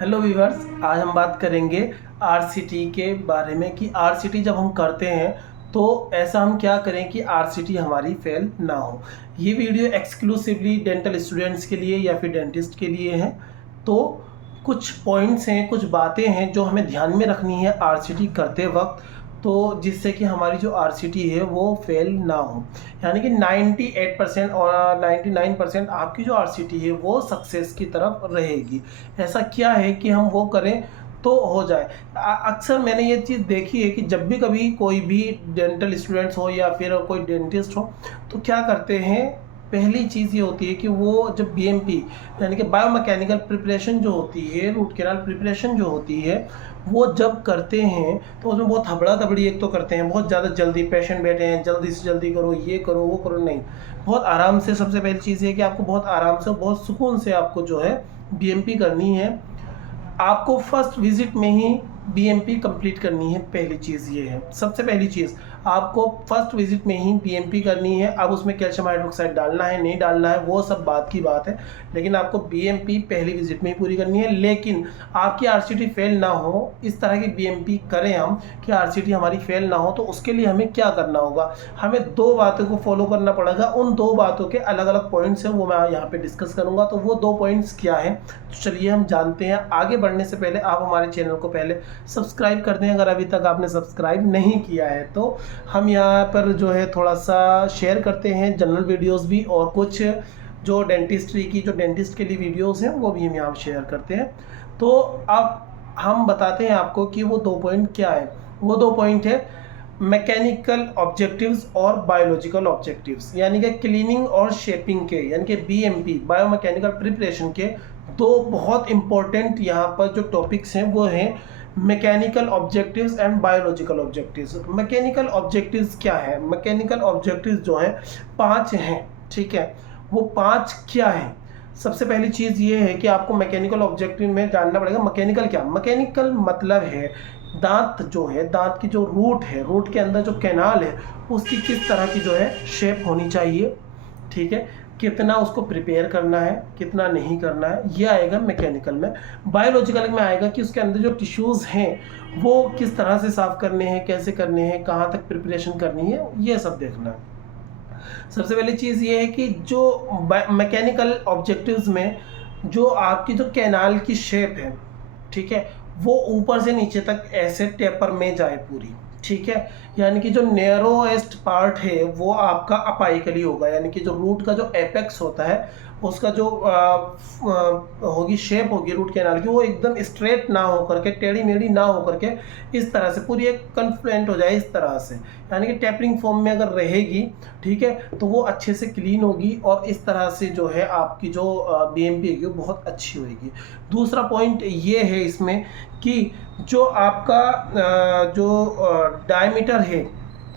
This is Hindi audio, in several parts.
हेलो व्यूअर्स, आज हम बात करेंगे आरसीटी के बारे में कि आरसीटी जब हम करते हैं तो ऐसा हम क्या करें कि आरसीटी हमारी फेल ना हो। ये वीडियो एक्सक्लूसिवली डेंटल स्टूडेंट्स के लिए या फिर डेंटिस्ट के लिए है। तो कुछ पॉइंट्स हैं, कुछ बातें हैं जो हमें ध्यान में रखनी है आरसीटी करते वक्त, तो जिससे कि हमारी जो आरसीटी है वो फेल ना हो। यानी कि 98% और 99% आपकी जो आरसीटी है वो सक्सेस की तरफ रहेगी। ऐसा क्या है कि हम वो करें तो हो जाए। अक्सर मैंने ये चीज़ देखी है कि जब भी कभी कोई भी डेंटल स्टूडेंट्स हो या फिर कोई डेंटिस्ट हो तो क्या करते हैं, पहली चीज़ ये होती है कि वो जब बीएमपी यानी कि बायोमैकेनिकल प्रिपरेशन जो होती है, रूट कैनाल प्रिपरेशन जो होती है, वो जब करते हैं तो उसमें बहुत हबड़ा तबड़ी एक तो करते हैं, बहुत ज़्यादा जल्दी, पेशेंट बैठे हैं जल्दी से जल्दी करो, ये करो वो करो, नहीं, बहुत आराम से। सबसे पहली चीज़ है कि आपको बहुत आराम से, बहुत सुकून से आपको जो है बीएमपी करनी है। आपको फर्स्ट विजिट में ही बीएमपी कंप्लीट करनी है। पहली चीज़ ये है, सबसे पहली चीज़ आपको फर्स्ट विजिट में ही बीएमपी करनी है। अब उसमें कैल्शियम हाइड्रोक्साइड डालना है नहीं डालना है वो सब बात की बात है, लेकिन आपको बीएमपी पहली विजिट में ही पूरी करनी है। लेकिन आपकी आरसीटी फेल ना हो, इस तरह की बीएमपी करें हम कि आरसीटी हमारी फेल ना हो, तो उसके लिए हमें क्या करना होगा, हमें दो बातों को फॉलो करना पड़ेगा। उन दो बातों के अलग अलग पॉइंट्स हैं, वो मैं यहाँ पे डिस्कस करूँगा। तो वो दो पॉइंट्स क्या हैं, तो चलिए हम जानते हैं। आगे बढ़ने से पहले आप हमारे चैनल को पहले सब्सक्राइब कर दें, अगर अभी तक आपने सब्सक्राइब नहीं किया है तो। हम यहाँ पर जो है थोड़ा सा शेयर करते हैं जनरल वीडियोस भी, और कुछ जो डेंटिस्ट्री की, जो डेंटिस्ट के लिए वीडियोस हैं वो भी हम यहाँ शेयर करते हैं। तो अब हम बताते हैं आपको कि वो दो पॉइंट क्या है। वो दो पॉइंट है मैकेनिकल ऑब्जेक्टिव्स और बायोलॉजिकल ऑब्जेक्टिव्स, यानी कि क्लीनिंग और शेपिंग के, यानी कि बीएमपी बायोमैकेनिकल प्रिपरेशन के दो बहुत इंपॉर्टेंट यहाँ पर जो टॉपिक्स हैं वो हैं mechanical objectives and biological objectives. Mechanical objectives क्या है, मैकेनिकल ऑब्जेक्टिव्स जो है 5 हैं, ठीक है। वो 5 क्या है, सबसे पहली चीज़ ये है कि आपको मैकेनिकल ऑब्जेक्टिव में जानना पड़ेगा मैकेनिकल क्या। मैकेनिकल मतलब है दांत जो है, दांत की जो रूट है, रूट के अंदर जो कैनाल है उसकी किस तरह की जो है शेप होनी चाहिए, ठीक है। कितना उसको प्रिपेयर करना है, कितना नहीं करना है, ये आएगा मैकेनिकल में। बायोलॉजिकल में आएगा कि उसके अंदर जो टिश्यूज़ हैं वो किस तरह से साफ़ करने हैं, कैसे करने हैं, कहाँ तक प्रिपरेशन करनी है, ये सब देखना है। सबसे पहली चीज़ ये है कि जो मैकेनिकल ऑब्जेक्टिव्स में जो आपकी जो कैनाल की शेप है, ठीक है, वो ऊपर से नीचे तक ऐसे टेपर में जाए पूरी, ठीक है। यानी कि जो नैरोएस्ट पार्ट है वो आपका अपाइकली होगा, यानी कि जो रूट का जो एपेक्स होता है उसका जो होगी शेप होगी रूट कैनाल की, वो एकदम स्ट्रेट ना हो करके, टेढ़ी मेढ़ी ना हो करके, इस तरह से पूरी एक कन्फ्लुएंट हो जाए इस तरह से, यानी कि टेपरिंग फॉर्म में अगर रहेगी, ठीक है, तो वो अच्छे से क्लीन होगी और इस तरह से जो है आपकी जो बीएमपी होगी वो बहुत अच्छी होगी। दूसरा पॉइंट ये है इसमें कि जो आपका जो डायमीटर है,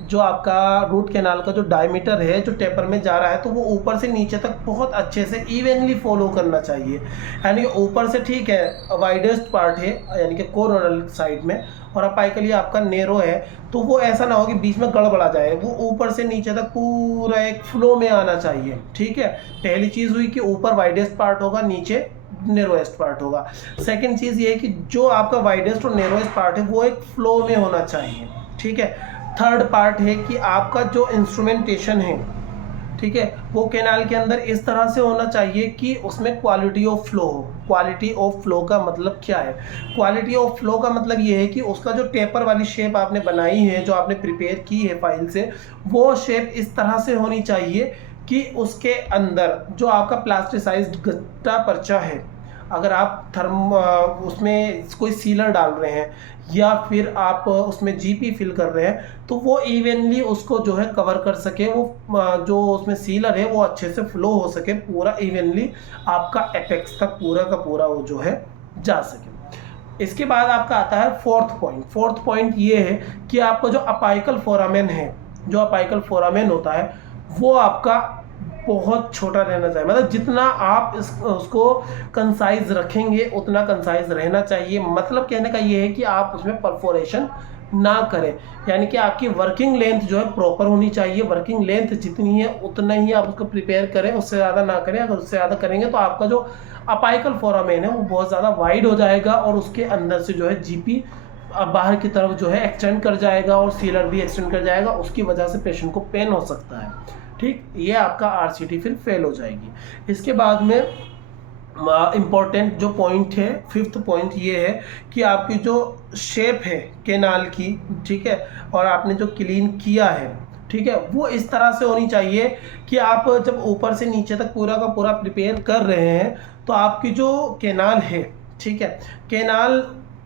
जो आपका रूट कैनाल का जो डायमीटर है जो टेपर में जा रहा है, तो वो ऊपर से नीचे तक बहुत अच्छे से इवनली फॉलो करना चाहिए। यानी कि ऊपर से ठीक है वाइडेस्ट पार्ट है यानी कि कोरोनल साइड में, और अपाइकली आपका नेरो है, तो वो ऐसा ना हो कि बीच में गड़बड़ा जाए, वो ऊपर से नीचे तक पूरा एक फ्लो में आना चाहिए, ठीक है। पहली चीज़ हुई कि ऊपर वाइडेस्ट पार्ट होगा, नीचे नेरोएस्ट पार्ट होगा। सेकंड चीज़ ये है कि जो आपका वाइडेस्ट और नेरोएस्ट पार्ट है वो एक फ्लो में होना चाहिए, ठीक है। थर्ड पार्ट है कि आपका जो इंस्ट्रूमेंटेशन है, ठीक है, वो कैनाल के अंदर इस तरह से होना चाहिए कि उसमें क्वालिटी ऑफ फ्लो हो। क्वालिटी ऑफ फ्लो का मतलब क्या है, क्वालिटी ऑफ फ्लो का मतलब ये है कि उसका जो टेपर वाली शेप आपने बनाई है, जो आपने प्रिपेयर की है फाइल से, वो शेप इस तरह से होनी चाहिए कि उसके अंदर जो आपका प्लास्टिसाइज्ड गट्टा पर्चा है, अगर आप उसमें कोई सीलर डाल रहे हैं या फिर आप उसमें जीपी फिल कर रहे हैं, तो वो इवनली उसको जो है कवर कर सके, वो जो उसमें सीलर है वो अच्छे से फ्लो हो सके, पूरा इवनली आपका एपेक्स तक पूरा का पूरा वो जो है जा सके। इसके बाद आपका आता है फोर्थ पॉइंट। फोर्थ पॉइंट ये है कि आपका जो अपाइकल फोरामेन है, जो अपाइकल फोरामेन होता है वो आपका बहुत छोटा रहना चाहिए। मतलब जितना आप उसको कंसाइज रखेंगे उतना कंसाइज रहना चाहिए। मतलब कहने का ये है कि आप उसमें परफोरेशन ना करें। यानी कि आपकी वर्किंग लेंथ जो है प्रॉपर होनी चाहिए, वर्किंग लेंथ जितनी है उतना ही आप उसको प्रिपेयर करें, उससे ज़्यादा ना करें। अगर उससे ज़्यादा करेंगे तो आपका जो अपाइकल फोरामेन है वो बहुत ज़्यादा वाइड हो जाएगा और उसके अंदर से जो है जीपी बाहर की तरफ जो है एक्सटेंड कर जाएगा और सीलर भी एक्सटेंड कर जाएगा, उसकी वजह से पेशेंट को पेन हो सकता है। ठीक, ये आपका आरसीटी फिर फेल हो जाएगी। इसके बाद में इम्पॉर्टेंट जो पॉइंट है, फिफ्थ पॉइंट ये है कि आपकी जो शेप है कैनाल की, ठीक है, और आपने जो क्लीन किया है, ठीक है, वो इस तरह से होनी चाहिए कि आप जब ऊपर से नीचे तक पूरा का पूरा प्रिपेयर कर रहे हैं तो आपकी जो कैनाल है, ठीक है, कैनाल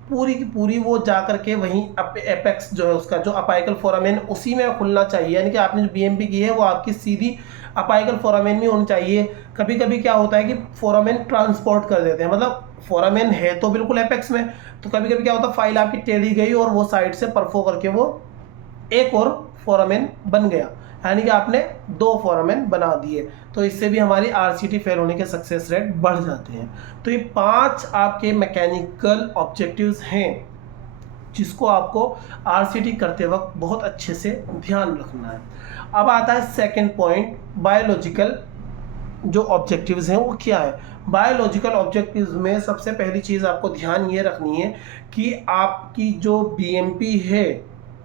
पूरी की पूरी वो जा करके वहीं एपेक्स जो है उसका जो अपाइकल फोरामेन उसी में खुलना चाहिए। यानी कि आपने जो बीएमपी की है वो आपकी सीधी अपाइकल फोरामेन में होनी चाहिए। कभी कभी क्या होता है कि फोरामेन ट्रांसपोर्ट कर देते हैं, मतलब फोरामेन है तो बिल्कुल एपेक्स में, तो कभी कभी क्या होता है फाइल आपकी टेढ़ी गई और वो साइड से परफो करके वो एक और फोरामेन बन गया, यानी कि आपने दो फोरामेन बना दिए, तो इससे भी हमारी आरसीटी फेल होने के सक्सेस रेट बढ़ जाते हैं। तो ये 5 आपके मैकेनिकल ऑब्जेक्टिव्स हैं जिसको आपको आरसीटी करते वक्त बहुत अच्छे से ध्यान रखना है। अब आता है सेकंड पॉइंट, बायोलॉजिकल जो ऑब्जेक्टिव्स हैं वो क्या है। बायोलॉजिकल ऑब्जेक्टिव्स में सबसे पहली चीज़ आपको ध्यान ये रखनी है कि आपकी जो बीएमपी है,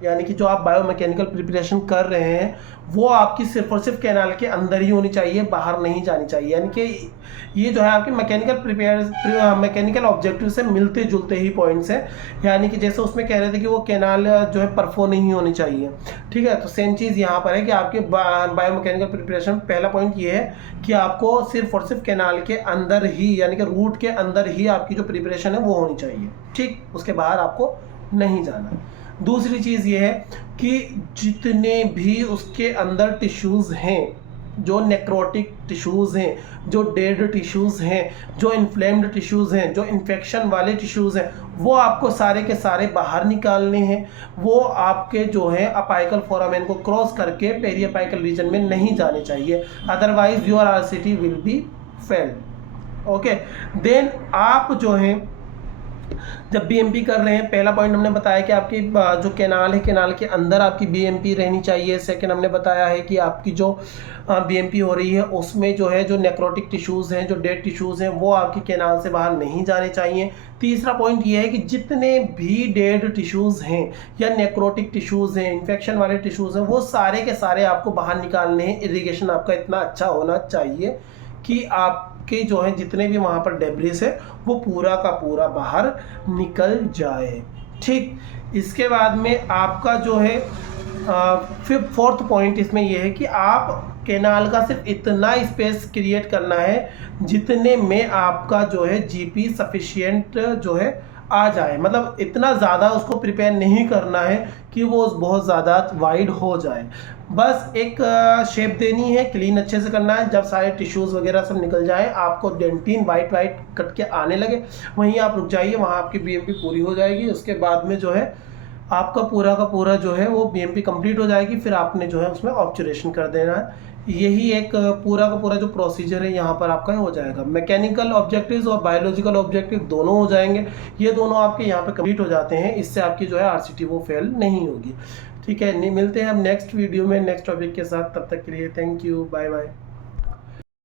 यानी कि जो आप बायोमैकेनिकल प्रिपरेशन कर रहे हैं वो आपकी सिर्फ और सिर्फ कैनाल के अंदर ही होनी चाहिए, बाहर नहीं जानी चाहिए। यानी कि ये जो है आपके मैकेनिकल ऑब्जेक्टिव से मिलते जुलते ही पॉइंट्स हैं। यानी कि जैसे उसमें कह रहे थे कि वो कैनाल जो है परफो नहीं होनी चाहिए, ठीक है, तो सेम चीज़ यहाँ पर है कि आपके बायोमैकेनिकल प्रिपरेशन पहला पॉइंट ये है कि आपको सिर्फ और सिर्फ कैनाल के अंदर ही, यानी कि रूट के अंदर ही आपकी जो प्रिपरेशन है वो होनी चाहिए, ठीक, उसके बाहर आपको नहीं जाना। दूसरी चीज़ ये है कि जितने भी उसके अंदर टिश्यूज़ हैं, जो नेक्रोटिक टिश्यूज़ हैं, जो डेड टिश्यूज़ हैं, जो इन्फ्लेम्ड टिश्यूज़ हैं, जो इन्फेक्शन वाले टिश्यूज़ हैं, वो आपको सारे के सारे बाहर निकालने हैं। वो आपके जो है अपाइकल फोरामेन को क्रॉस करके पेरी अपाइकल रीजन में नहीं जाने चाहिए, otherwise your RCT will be fail. Okay, then आप जो है जब बीएमपी कर रहे हैं, पहला पॉइंट हमने बताया कि आपकी जो कैनाल है कैनाल के अंदर आपकी बीएमपी रहनी चाहिए। सेकंड हमने बताया है कि आपकी जो बीएमपी हो रही है उसमें जो है जो नेक्रोटिक टिश्यूज़ हैं, जो डेड टिश्यूज़ हैं, वो आपकी कैनाल से बाहर नहीं जाने चाहिए। तीसरा पॉइंट ये है कि जितने भी डेड टिश्यूज़ हैं या नेक्रोटिक टिश्यूज़ हैं, इन्फेक्शन वाले टिश्यूज़ हैं, वो सारे के सारे आपको बाहर निकालने हैं। इरिगेशन आपका इतना अच्छा होना चाहिए कि आपके जो है जितने भी वहाँ पर डेब्रिस है वो पूरा का पूरा बाहर निकल जाए, ठीक। इसके बाद में आपका जो है फोर्थ पॉइंट इसमें यह है कि आप कैनाल का सिर्फ इतना स्पेस क्रिएट करना है जितने में आपका जो है जीपी सफिशिएंट जो है आ जाए, मतलब इतना ज़्यादा उसको प्रिपेयर नहीं करना है कि वो बहुत ज़्यादा वाइड हो जाए। बस एक शेप देनी है, क्लीन अच्छे से करना है। जब सारे टिश्यूज़ वगैरह सब निकल जाए, आपको डेंटिन वाइट वाइट कट के आने लगे, वहीं आप रुक जाइए, वहाँ आपकी बीएमपी पूरी हो जाएगी। उसके बाद में जो है आपका पूरा का पूरा जो है वो बीएमपी कंप्लीट हो जाएगी। फिर आपने जो है उसमें ऑब्जर्वेशन कर देना है। यही एक पूरा का पूरा जो प्रोसीजर है यहाँ पर आपका हो जाएगा। मैकेनिकल ऑब्जेक्टिव्स और बायोलॉजिकल ऑब्जेक्टिव दोनों हो जाएंगे, ये दोनों आपके यहाँ पे कंप्लीट हो जाते हैं। इससे आपकी जो है आरसीटी वो फेल नहीं होगी, ठीक है। नहीं, मिलते हैं अब नेक्स्ट वीडियो में नेक्स्ट टॉपिक के साथ। तब तक के लिए थैंक यू, बाय बाय।